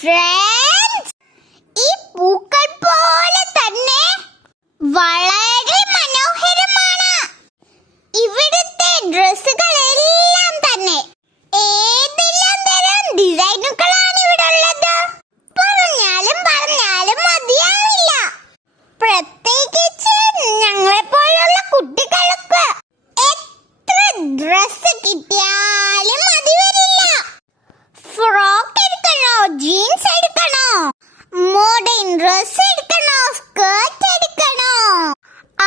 Friends, ഈ പൂക്കൾ പോലെ തന്നെ വളരെ മനോഹരമാണ് ഇവിടുത്തെ ഡ്രസ്സുകളെല്ലാം തന്നെ. ഏതെല്ലാം തരം ഡിസൈനുകളാണ് ഇവിടെ ഉള്ളത്, പറഞ്ഞാലും മതിയാവില്ല. പ്രത്യേകിച്ച് ഞങ്ങളെ പോലുള്ള കുട്ടികൾക്ക് എത്ര ഡ്രസ് കിട്ടിയാലും മതി വരില്ല. ഫ്രോക്ക് എടുക്കണോ, ജീൻസ് എടുക്കണോ, മോഡേൺ ഡ്രസ് എടുക്കണോ, സ്കേർട്ട് എടുക്കണോ,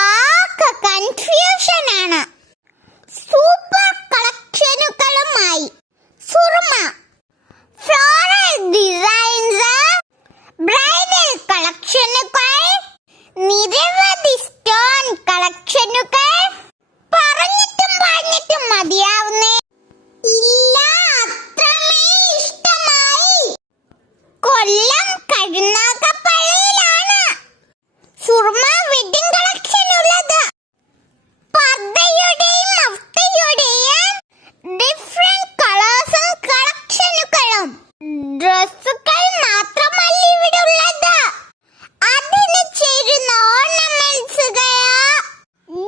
ആകെ കൺഫ്യൂഷൻ ആണ്. സൂപ്പർ കളക്ഷനുകളുമായി സുറുമ, ഫ്ലോറൽ ഡിസൈൻസ്, ബ്രൈഡൽ കളക്ഷനുകൾ, നിരവധി സ്റ്റോൺ കളക്ഷനുകൾ. പറഞ്ഞിട്ടും മതിയാവുന്നേ ഇല്ല, അത്രമേ ഇഷ്ടമായി. കൊല്ലം കരുനാഗപ്പള്ളിയിലാണ് സുറുമ വെഡിങ് കളക്ഷൻ ഉള്ളത്. പർദ്ദയുടെയും മഫ്തയുടെയും ഡിഫറെന്റ് കളേഴ്സും കളക്ഷനുകളും. ഡ്രസ്സുകൾ മാത്രമല്ല ഇവിടെ ഉള്ളത്, അതിന് ചേരുന്ന ഓർണമെന്റ്സുകൾ,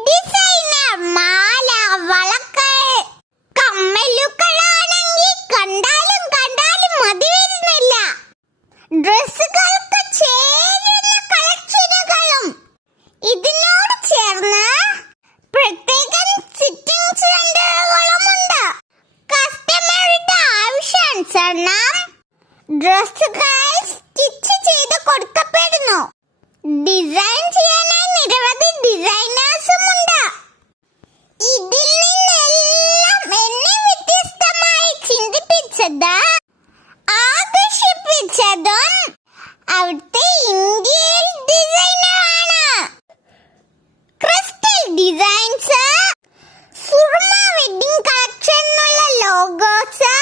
ഡിസൈനർ മാല, വളകൾ, കമ്മലുകളാണെങ്കിൽ കണ്ടാലും മതി വരുന്നില്ല. ഡ്രസ്സുകൾക്ക് ചേരുന്ന കളക്ഷനുകളും. ഇതിനോട് ചേർന്ന് പ്രത്യേകം സിറ്റിംഗ് സെന്ററുകളുമുണ്ട്. കസ്റ്റമറുടെ ആവശ്യാനുസരണം ഡ്രസ്സുകൾ സ്റ്റിച്ച് ചെയ്ത് കൊടുക്കപ്പെടുന്നു. ഡിസൈൻ ചെയ്യാനായി നിരവധി ഡിസൈനേഴ്സുമുണ്ട്. ഇതിൽ നിന്നെല്ലാം എന്നെ വ്യത്യസ്തമായി ചിന്തിപ്പിച്ചത്, ആകർഷിപ്പിച്ചതും അവിടുത്തെ ഇന്ത്യൻ ഡിസൈനറാണ്. Crystal designs, Suruma wedding collection എന്നുള്ള ലോഗോസ്,